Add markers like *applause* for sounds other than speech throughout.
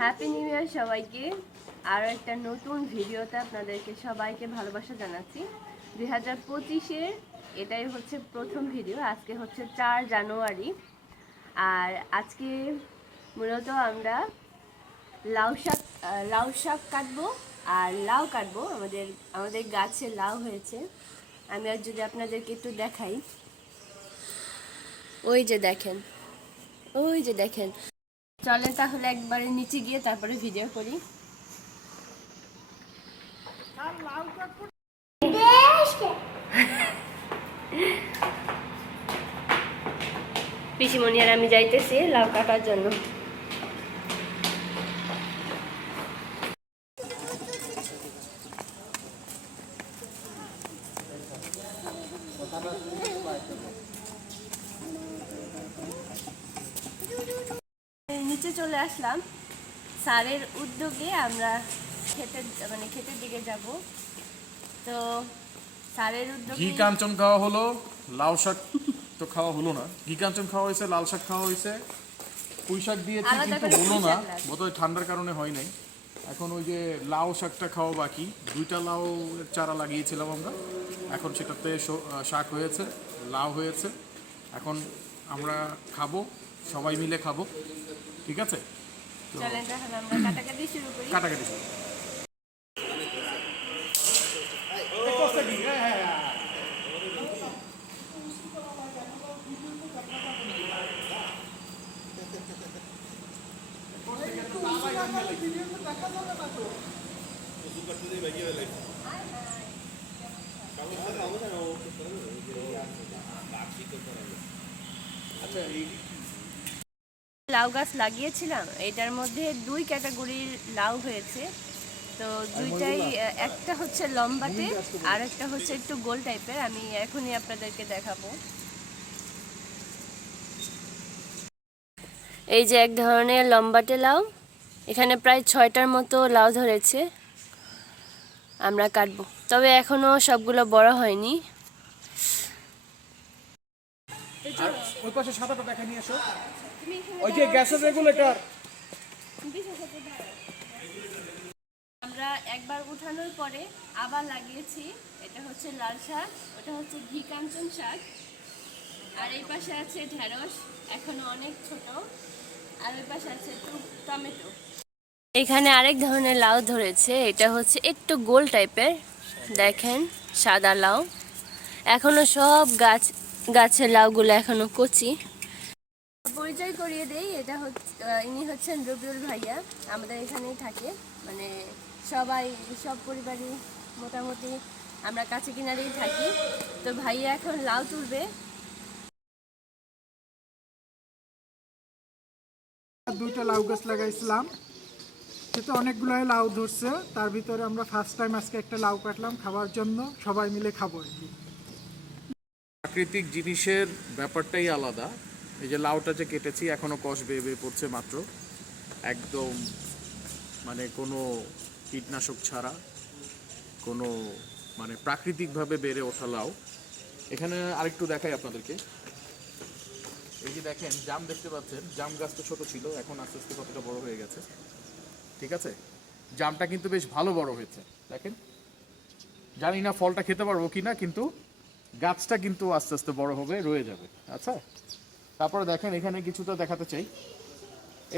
Happy new year সবাইকে। আরও একটা নতুন ভিডিওতে আপনাদেরকে সবাইকে ভালোবাসা জানাচ্ছি। দুই হাজার পঁচিশের এটাই হচ্ছে প্রথম ভিডিও, আজকে হচ্ছে চার জানুয়ারি। আর আজকে মূলত আমরা লাউ শাক লাউ শাক কাটবো আর লাউ কাটবো। আমাদের আমাদের গাছে লাউ হয়েছে। আমি আর যদি আপনাদেরকে একটু দেখাই। ওই যে দেখেন, ওই যে দেখেন। চলেন তাহলে একবারে নিচে গিয়ে তারপরে ভিডিও করি। পিসিমনি আর আমি যাইতেছি লাউ কাটার জন্য নিচে চলে আসলাম। স্যারের উদ্যোগে আমরা খেতের মানে ক্ষেতের দিকে যাব। তো স্যারের ঘি উদ্যোগে কাঞ্চন খাওয়া হলো লাউ শাক তো খাওয়া হলো না। ঘি কাঞ্চন খাওয়া হয়েছে লাল শাক খাওয়া হয়েছে। পুঁই শাক দিয়েছি কিন্তু হলো না। বোধহয় ঠান্ডার কারণে হয় নাই। এখন ওই যে লাউ শাকটা খাওয়া বাকি। দুইটা লাউ চারা লাগিয়েছিলাম আমরা। এখন সেটাতে শাক হয়েছে লাউ হয়েছে। এখন আমরা খাব সবাই মিলে খাব। ঠিক আছে? চলেন তাহলে আমরা কাটাকাটি শুরু করি কাটাকাটি করো। লাউ গাছ লাগিয়েছিলাম এটার মধ্যে দুই ক্যাটাগরির লাউ হয়েছে। তো দুইটাই একটা হচ্ছে লম্বাটে আর একটা হচ্ছে একটু গোল টাইপের আমি এখনই আপনাদেরকে দেখাবো। এই যে এক ধরনের লম্বাটে লাউ এখানে প্রায় ছয়টার মতো লাউ ধরেছে আমরা কাটবো। তবে এখনও সবগুলো বড় হয়নি। ওই পাশে সাদাটা দেখা নিয়ে এসো। ওই যে গ্যাসের রেগুলেটর আমরা একবার উঠানোর পরে আবার লাগিয়েছি। এটা হচ্ছে লাল শাক, ওটা হচ্ছে ঘি কাঞ্চন শাক। আর এই পাশে আছে ঢেঁড়স, এখনও অনেক ছোট। আর ওই পাশে আছে টমেটো। এখানে আরেক ধরনের লাউ ধরেছে, এটা হচ্ছে একটু গোল টাইপের। দেখেন, সাদা লাউ। এখনও সব গাছ, গাছের লাউগুলো এখনও কচি। পরিচয় করিয়ে দেই এটা হচ্ছে ইনি হচ্ছেন রবিউল ভাইয়া আমাদের এখানেই থাকে। মানে সবাই সব পরিবারই মোটামুটি আমরা কাছে কিনারেই থাকি। তো ভাইয়া এখন লাউ তুলবে। দুইটা লাউ গাছ লাগাইছিলাম। সেটা অনেকগুলোই লাউ ধরছে। তার ভিতরে আমরা ফার্স্ট টাইম আজকে একটা লাউ কাটলাম খাবার জন্য সবাই মিলে খাব আর কি। প্রাকৃতিক জিনিসের ব্যাপারটাই আলাদা। এই যে লাউটা যে কেটেছি, এখনও কষ বেয়ে বেয়ে পড়ছে মাত্র। একদম মানে কোনো কীটনাশক ছাড়া, কোনো মানে প্রাকৃতিকভাবে বেড়ে ওঠা লাউ। এখানে আরেকটু দেখাই আপনাদেরকে। এই যে দেখেন, জাম দেখতে পাচ্ছেন। জাম গাছ তো ছোট ছিল, এখন আস্তে আস্তে কতটা বড় হয়ে গেছে। ঠিক আছে? জামটা কিন্তু বেশ ভালো বড় হয়েছে, দেখেন। জানি না ফলটা খেতে পারব কি না কিন্তু গাছটা কিন্তু আস্তে আস্তে বড় হবে, রয়ে যাবে। আচ্ছা? তারপরে দেখেন এখানে কিছুটা দেখাতে চাই।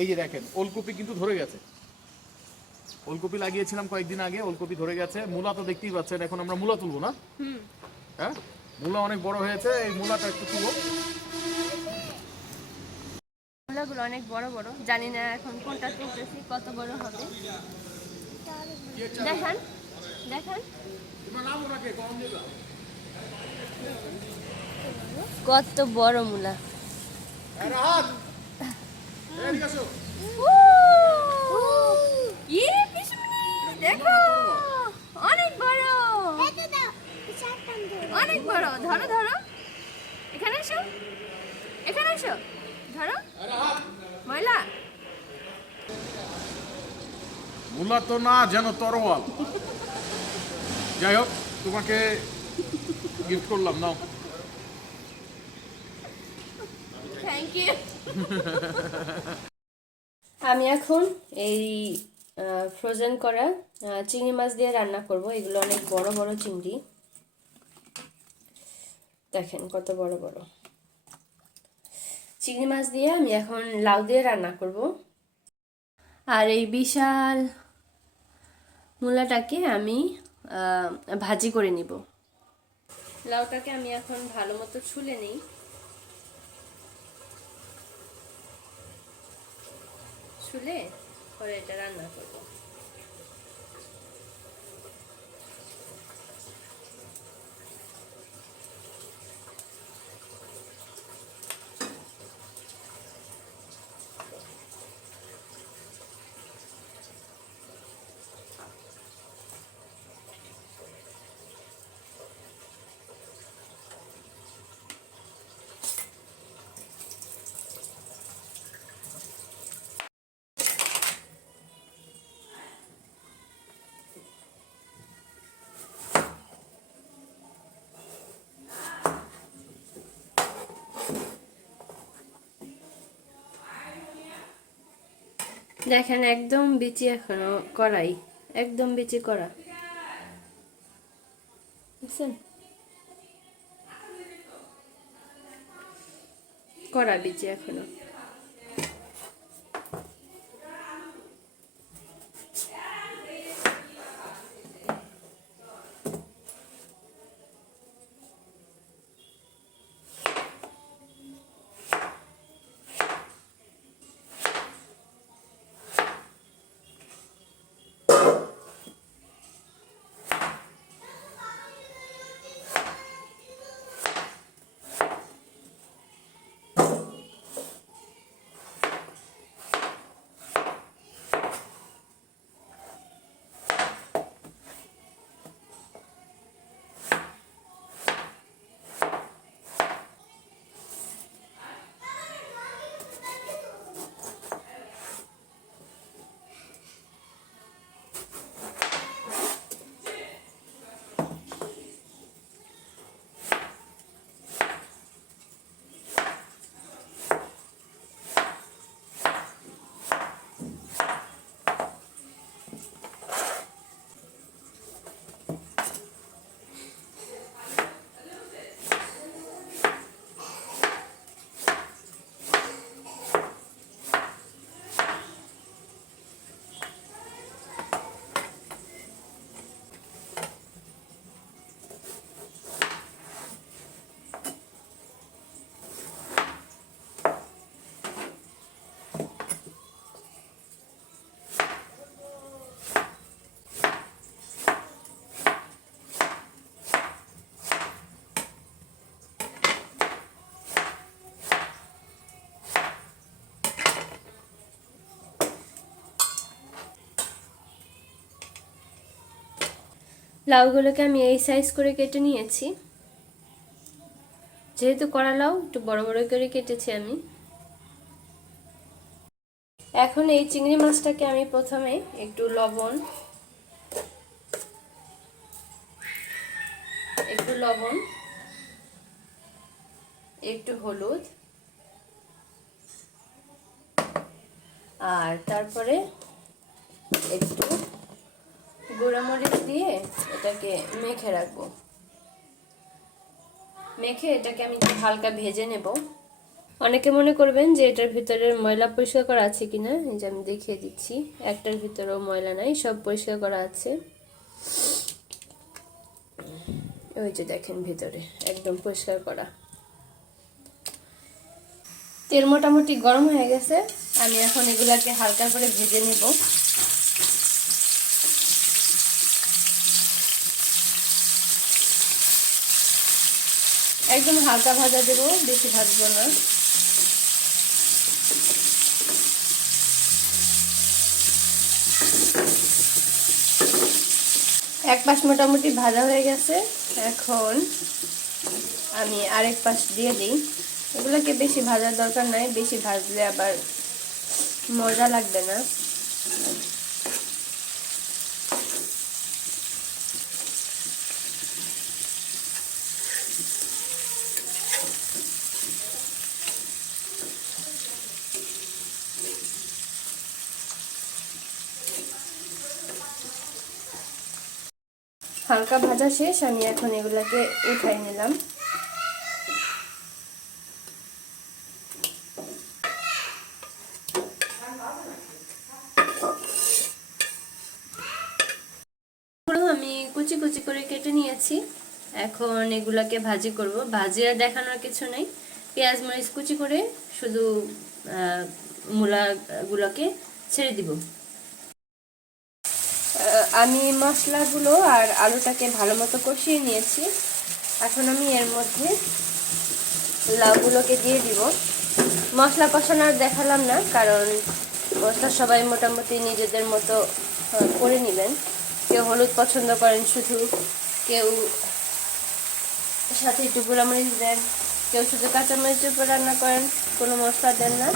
এই যে দেখেন ওলকপি কিন্তু ধরে গেছে। ওলকপি লাগিয়েছিলাম কয়েকদিন আগে ওলকপি ধরে গেছে। মূলা তো দেখতেই পাচ্ছেন এখন আমরা মূলা তুলবো না? হ্যাঁ? মূলা অনেক বড় হয়েছে এই মূলাটা একটু তুলবো মূলাগুলো অনেক বড় বড় জানি না এখন কোনটা তুলতেছি কত বড় হবে। দেখান দেখান। কত বড় মূলা? দেখো। অনেক বড়। অনেক বড়। ধরো ধরো। এখানে এসো। এখানে এসো। ধরো। ময়লা। মূলা তো না যেন তরোয়াল। যাই হোক তোমাকে গিফট করলাম নাও। থ্যাংক ইউ *laughs* আমি এখন এই ফ্রোজেন করা চিংড়ি মাছ দিয়ে রান্না করব। এগুলো অনেক বড় বড় চিংড়ি। দেখেন কত বড় বড়। চিংড়ি মাছ দিয়ে আমি এখন লাউ দিয়ে রান্না করব। আর এই বিশাল মূলাটাকে আমি ভাজি করে নিব। লাউটাকে আমি এখন ভালো মতো ছুলে নিই। ছুলে পরে এটা রান্না করব। দেখেন একদম বিচি এখনও করাই। একদম বিচি করা। বুঝছেন? করা বিচি এখনও। লাউগুলোকে আমি এই সাইজ করে কেটে নিয়েছি। যেহেতু করা লাউ, একটু বড় বড় করে কেটেছি আমি। এখন এই চিংড়ি মাছটাকে আমি প্রথমে একটু লবণ একটু লবণ, একটু হলুদ, আর তারপরে একটু গুঁড়ামরিচ দিয়ে এটাকে মেখে রাখব। মেখে এটাকে আমি হালকা ভেজে নেব। অনেকে মনে করবেন যে এটার ভিতরে ময়লা পরিষ্কার করা আছে কিনা, এই যে আমি দেখিয়ে দিচ্ছি, একটার ভিতরেও ময়লা নাই, সব পরিষ্কার করা আছে। ওই যে দেখেন ভিতরে, একদম পরিষ্কার করা। তেল মোটামুটি গরম হয়ে গেছে, আমি এখন এগুলাকে হালকা করে ভেজে নেব। একদম হালকা ভাজা দেবো, বেশি ভাজবো না। এক পাশ মোটামুটি ভাজা হয়ে গেছে। এখন আমি আরেক পাশ দিয়ে দিই। এগুলোকে বেশি ভাজার দরকার নাই, বেশি ভাজলে আবার মজা লাগবে না। হালকা ভাজা শেষ, আমি এখন এগুলাকে উঠাই নিলাম। আমি কুচি কুচি করে কেটে নিয়েছি। এখন এগুলাকে ভাজি করব। ভাজি আর দেখানোর কিছু নেই। পেঁয়াজ মরিচ কুচি করে শুধু মূলাগুলোকে ছেড়ে দিব। আমি মশলাগুলো আর আলুটাকে ভালো মতো কষিয়ে নিয়েছি। এখন আমি এর মধ্যে লাউগুলোকে দিয়ে দিব। মশলা কষানো আর দেখালাম না, কারণ মশলা সবাই মোটামুটি নিজেদের মতো করে নেবেন। কেউ হলুদ পছন্দ করেন শুধু, কেউ সাথে একটু গুঁড়ামরিচ দেন, কেউ শুধু কাঁচামরিচের উপর রান্না করেন, কোনো মশলা দেন না।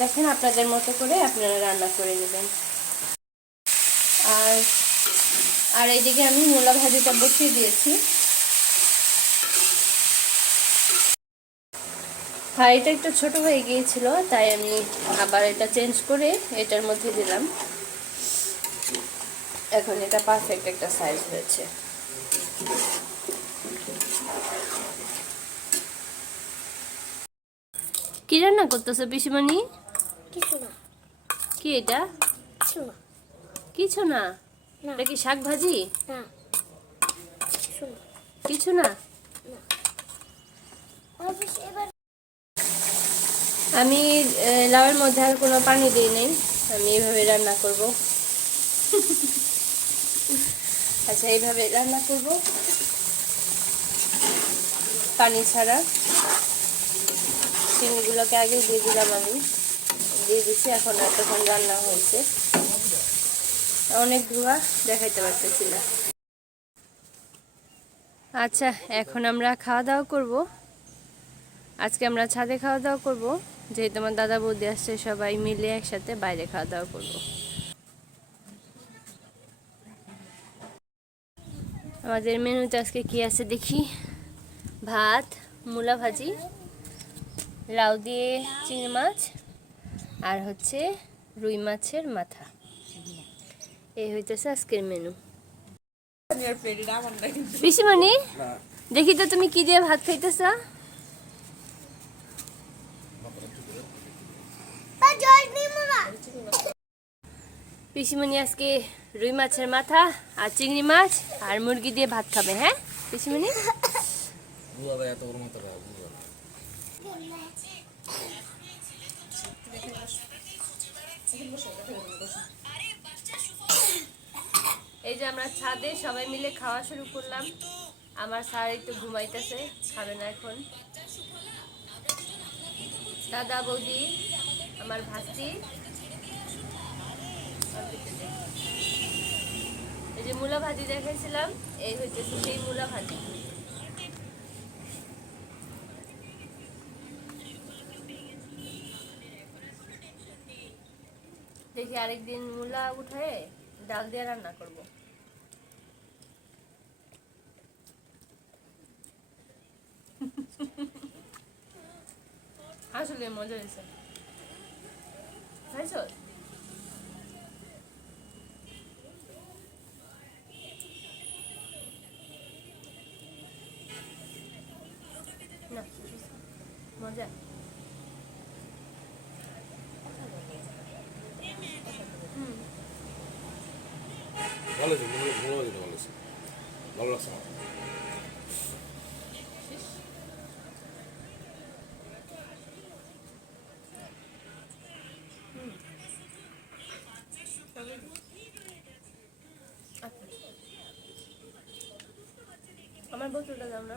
দেখেন আপনাদের মতো করে আপনারা রান্না করে নেবেন। আর আর এইদিকে আমি মূলা ভাজিটা বসিয়ে দিয়েছি। হাঁড়িটা একটু ছোট হয়ে গিয়েছিল তাই আমি আবার এটা চেঞ্জ করে এটার মধ্যে দিলাম। এখন এটা পারফেক্ট একটা সাইজ হয়েছে। কি রান্না করতেছো পিসিমণি? কি এটা? কিছু না? এটা কি শাক ভাজি কিছু না? আমি লাউয়ের মধ্যে আর কোনো পানি দিই নেই। আমি এইভাবে রান্না করব। আচ্ছা এইভাবে রান্না করব। পানি ছাড়া। চিংড়িগুলোকে আগে দিয়ে দিলাম আমি। দিয়ে দিচ্ছি এখন এতক্ষণ রান্না হয়েছে। অনেক ধোয়া দেখাইতে পারতেছি না আচ্ছা এখন আমরা খাওয়া দাওয়া করব। আজকে আমরা ছাদে খাওয়া দাওয়া করব, যেহেতু আমার দাদা বৌদি আসছে, সবাই মিলে একসাথে বাইরে খাওয়া দাওয়া করব। আমাদের মেনুতে আজকে কি আছে দেখি? ভাত, মূলা ভাজি, লাউ দিয়ে চিংড়ি মাছ, আর হচ্ছে রুই মাছের মাথা। এই হইতেছে আজকের মেনু। পিসিমণি দেখি তো তুমি কি দিয়ে ভাত খাইতেছা। পিসিমণি আজকে রুই মাছের মাথা আর চিংড়ি মাছ আর মুরগি দিয়ে ভাত খাবে হ্যাঁ? পিসিমণি? এই যে আমরা ছাদে সবাই মিলে খাওয়া শুরু করলাম। আমার স্যার একটু ঘুমাইতেছে, খাবে না এখন। দাদা বৌদি, আমার ভাস্তি এই যে মূলা ভাজি দেখাইছিলাম, এই হইতেছে সেই মূলা ভাজি। দেখি আরেকদিন মূলা উঠে ডাল দিয়ে রান্না করব। আসলে মজা হয়েছে। খাইছো না মজা ভালো আছে ভালো ভালো আছে ভালো আছে ভালো লাগছে আমার। আমার বোতলটা দাও না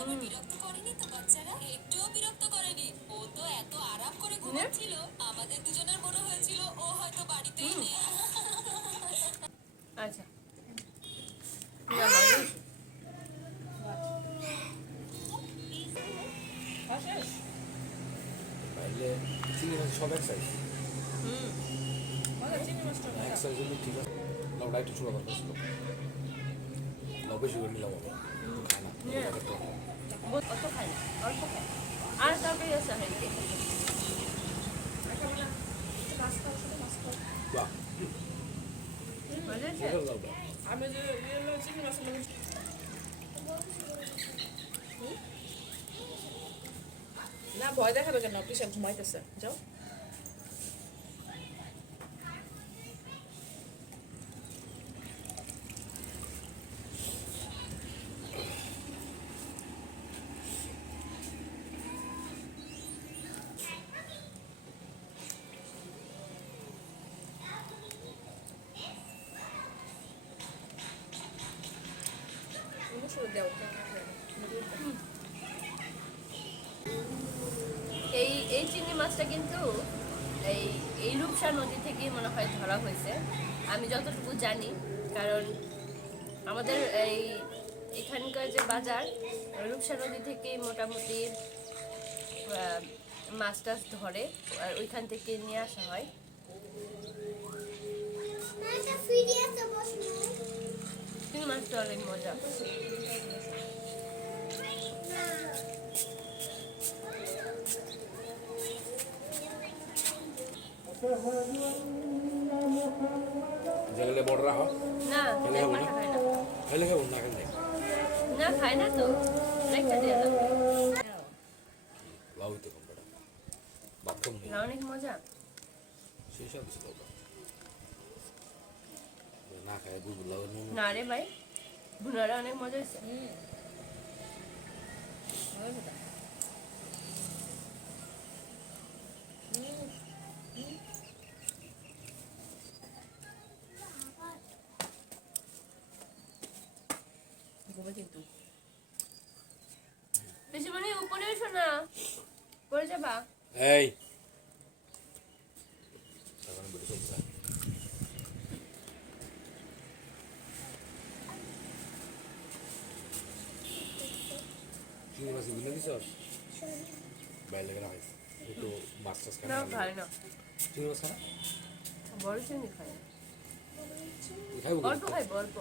আবার বিরক্ত করেনি তো বাচ্চারা? একটুও বিরক্ত করেনি। ও তো এত আরাম করে ঘুমাচ্ছিল। আমাদের দুজনের মনে হয়েছিল ও হয়তো বাড়িতেই নেই। আচ্ছা। চিংড়ি মাছ সব এক সাইজ এক সাইজ হলে ঠিক আছে লাউটা একটু ছোটো দরকার ছিল নিলাম আমরা হ্যাঁ। অত খাই না অল্প আমি যে মাছের মধ্যে না ভয় দেখাবে কেন? পিসা ঘুমাইতেছে। যাও। আমি যতটুকু জানি, কারণ আমাদের এই এখানকার যে বাজার, রূপসা নদী থেকে মোটামুটি মাছ টাছ ধরে, আর ওইখান থেকে নিয়ে আসা হয়। মাছটা অনেক মজা। যেগুলো বড়রা হয় না হবে না? খাইলে খাব না খাইলে না খায় না তো। রেখে দিয়ে লাগবে লাউ হইতে কম বেটা নেই। না অনেক মজা। সেই না খায় বুঝব লাউ না রে ভাই ভুনারা অনেক মজা হয়েছে। ঘুমে কিন্তু পিসিমণি উপরে এসো না পড়ে যাবা এই চিংড়ি মাছ বিনা দিছ বাইরে গেলে খাইছ একটু মাছ টাছ না খাই না। চিংড়ি মাছ খায় বড় চিংড়ি না খাইব অল্প খাইবো অল্প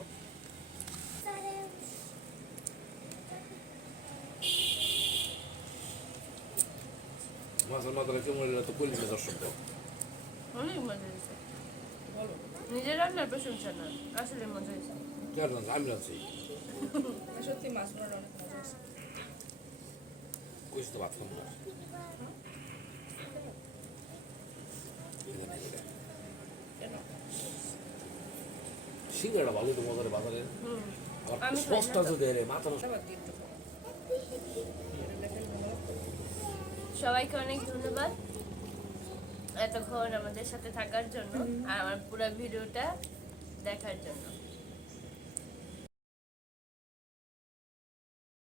মাছের মাথায় কেমন এলে তো কইলি না দর্শক অনেক মজা হয়েছে। নিজের রান্নার প্রশংসা না আসলে মজা হয়েছে। কে আর আমি জানছি সত্যি মাছ ধরার অনেক মজা কইছি তো ভাত খাব না ভালো তো মজারে বাজারে আর সস্তা মাথা নষ্ট। সবাইকে অনেক ধন্যবাদ এতক্ষণ আমাদের সাথে থাকার জন্য আর আমার পুরো ভিডিওটা দেখার জন্য।